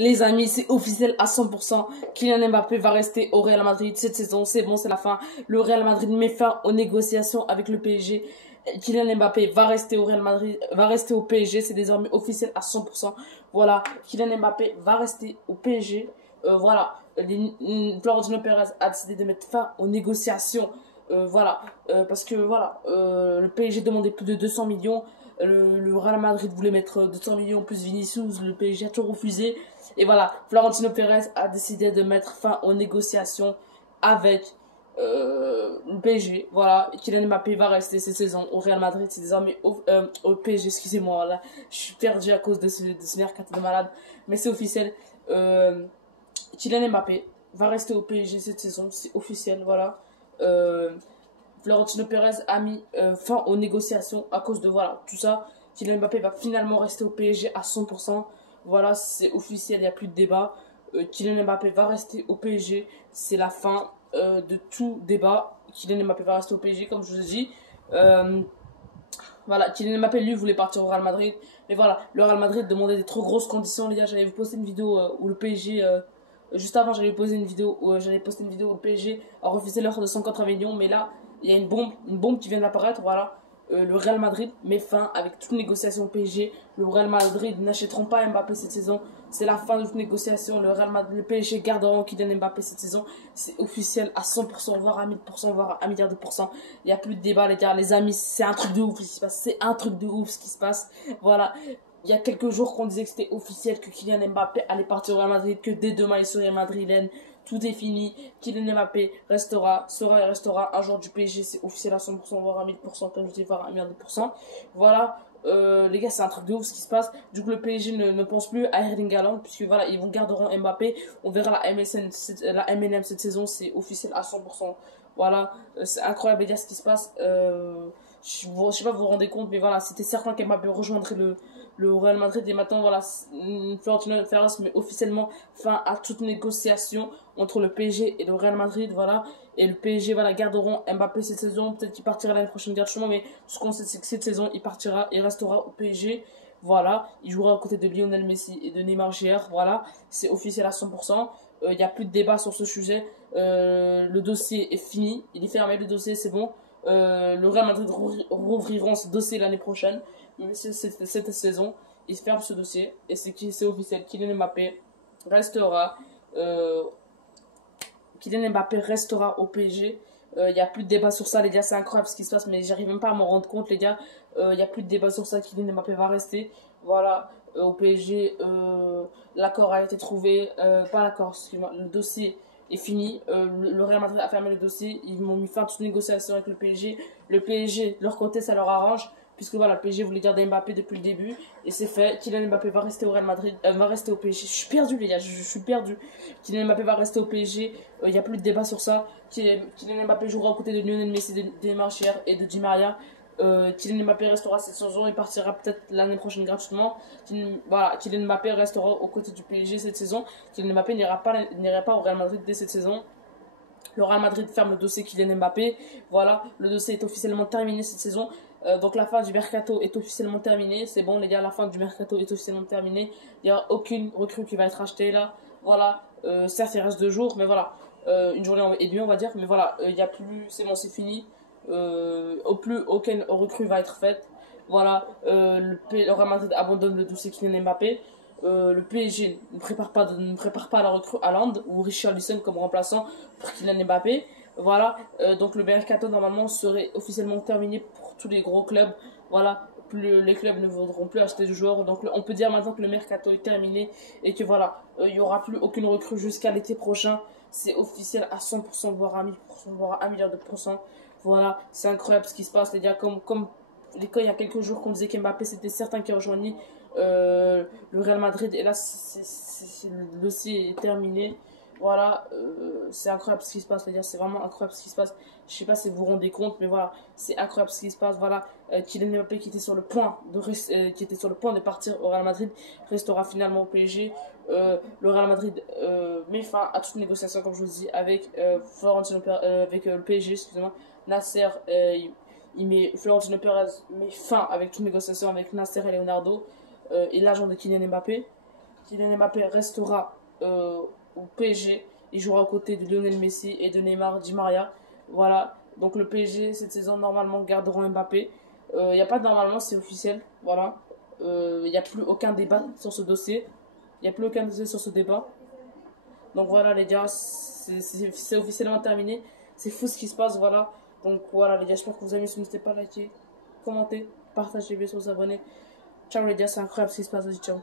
Les amis, c'est officiel à 100%. Kylian Mbappé va rester au Real Madrid cette saison. C'est bon, c'est la fin. Le Real Madrid met fin aux négociations avec le PSG. Kylian Mbappé va rester au Real Madrid, va rester au PSG. C'est désormais officiel à 100%. Voilà, Kylian Mbappé va rester au PSG. Voilà, Florentino Pérez a décidé de mettre fin aux négociations. Voilà, parce que voilà, le PSG demandait plus de 200 millions. Le Real Madrid voulait mettre 200 millions plus Vinicius, le PSG a toujours refusé. Et voilà, Florentino Pérez a décidé de mettre fin aux négociations avec le PSG. Voilà, Kylian Mbappé va rester cette saison au Real Madrid, c'est désormais au PSG, excusez-moi, là, je suis perdu à cause de ce mercato de malade. Mais c'est officiel, Kylian Mbappé va rester au PSG cette saison, c'est officiel, voilà. Florentino Pérez a mis fin aux négociations à cause de voilà tout ça. Kylian Mbappé va finalement rester au PSG à 100%. Voilà, c'est officiel, il n'y a plus de débat. Kylian Mbappé va rester au PSG. C'est la fin de tout débat. Kylian Mbappé va rester au PSG, comme je vous ai dit. Voilà, Kylian Mbappé, lui, voulait partir au Real Madrid. Mais voilà, le Real Madrid demandait des trop grosses conditions. Les gars, j'allais vous poster une vidéo où le PSG... juste avant, j'allais poster une vidéo où le PSG a refusé l'offre de 180 millions. Mais là, il y a une bombe qui vient d'apparaître. Voilà, le Real Madrid met fin avec toute négociation au PSG. Le Real Madrid n'achèteront pas Mbappé cette saison. C'est la fin de toute négociation. Le PSG garderont Kylian Mbappé cette saison. C'est officiel à 100%, voire à 1000%, voire à 1 milliard de pourcents. Il n'y a plus de débat, les gars. Les amis, c'est un truc de ouf ce qui se passe. C'est un truc de ouf ce qui se passe. Voilà. Il y a quelques jours qu'on disait que c'était officiel que Kylian Mbappé allait partir au Real Madrid, que dès demain il serait madrilène. Tout est fini. Kylian Mbappé restera un joueur du PSG. C'est officiel à 100%, voire à 1000%, comme je dis, voire à 1 milliard de pourcents. Voilà. Les gars, c'est un truc de ouf ce qui se passe. Du coup, le PSG ne pense plus à Erling Haaland, puisque voilà, ils garderont Mbappé. On verra la MNM cette saison, c'est officiel à 100%. Voilà, c'est incroyable les gars ce qui se passe. Je sais pas si vous vous rendez compte, mais voilà, c'était certain qu'Mbappé rejoindrait le Real Madrid. Et maintenant, voilà, Florentino Pérez met officiellement fin à toute négociation entre le PSG et le Real Madrid. Voilà, et le PSG, voilà, garderont Mbappé cette saison. Peut-être qu'il partira l'année prochaine gratuitement, mais ce qu'on sait, c'est que cette saison, il partira et restera au PSG. Voilà, il jouera aux côtés de Lionel Messi et de Neymar Jr. Voilà, c'est officiel à 100%. Il n'y a plus de débat sur ce sujet. Le dossier est fini, il est fermé, le dossier, c'est bon. Le Real Madrid rouvriront ce dossier l'année prochaine. Mais cette saison, ils ferment ce dossier. Et c'est officiel. Kylian Mbappé restera au PSG. Il n'y a plus de débat sur ça, les gars. C'est incroyable ce qui se passe, mais j'arrive même pas à m'en rendre compte, les gars. Il n'y a plus de débat sur ça. Kylian Mbappé va rester. Voilà, au PSG, l'accord a été trouvé. Pas l'accord, excuse-moi. Le dossier est fini. Le Real Madrid a fermé le dossier. Ils m'ont mis fin à toute négociation avec le PSG. Le PSG, de leur côté, ça leur arrange. Puisque voilà, le PSG voulait garder Mbappé depuis le début. Et c'est fait. Kylian Mbappé va rester au Real Madrid. Va rester au PSG. Je suis perdu, les gars. Je suis perdu. Kylian Mbappé va rester au PSG. Il n'y a plus de débat sur ça. Kylian Mbappé jouera aux côtés de Lionel Messi, de Neymar Jr. et de Di Maria. Kylian Mbappé restera cette saison. Il partira peut-être l'année prochaine gratuitement. Kylian Mbappé restera aux côtés du PSG cette saison. Kylian Mbappé n'ira pas au Real Madrid dès cette saison. Le Real Madrid ferme le dossier Kylian Mbappé. Voilà, le dossier est officiellement terminé cette saison. Donc la fin du mercato est officiellement terminée. C'est bon les gars, la fin du mercato est officiellement terminée. Il n'y a aucune recrue qui va être achetée là. Voilà, certes il reste 2 jours, mais voilà, une journée et demie on va dire. Mais voilà, il n'y a plus, c'est bon, c'est fini. Aucune recrue va être faite. Voilà, le Real Madrid abandonne le dossier Kylian Mbappé. Le PSG ne prépare pas la recrue Haaland ou Richarlison comme remplaçant pour Kylian Mbappé. Voilà, donc le mercato normalement serait officiellement terminé pour tous les gros clubs. Voilà, les clubs ne voudront plus acheter de joueurs. Donc on peut dire maintenant que le mercato est terminé et que voilà, il n'y aura plus aucune recrue jusqu'à l'été prochain. C'est officiel à 100%, voire à 1000%, voire à 1 milliard de pourcents. Voilà, c'est incroyable ce qui se passe les gars. Comme il y a quelques jours qu'on disait qu'Mbappé c'était certain qu'il rejoignait le Real Madrid, et là le dossier est terminé. Voilà, c'est incroyable ce qui se passe les gars, c'est vraiment incroyable ce qui se passe. Je sais pas si vous vous rendez compte, mais voilà, c'est incroyable ce qui se passe. Voilà, Kylian Mbappé qui était sur le point de partir au Real Madrid restera finalement au PSG. Le Real Madrid met fin à toute négociation, comme je vous dis, avec avec le PSG, excusez-moi. Nasser, Florentino Pérez met fin avec toute négociation avec Nasser et Leonardo et l'agent de Kylian Mbappé. Kylian Mbappé restera au PSG. Il jouera aux côtés de Lionel Messi et de Neymar Di Maria. Voilà. Donc le PSG, cette saison, normalement, garderont Mbappé. Il n'y a pas de normalement, c'est officiel. Voilà. Il n'y a plus aucun débat sur ce dossier. Il n'y a plus aucun dossier sur ce débat. Donc voilà les gars, c'est officiellement terminé. C'est fou ce qui se passe, voilà. Donc voilà les gars, j'espère que vous avez aimé. N'hésitez pas à liker, commenter, partager, bien sûr, vous abonner. Ciao les gars, c'est incroyable ce qui se passe. Ciao.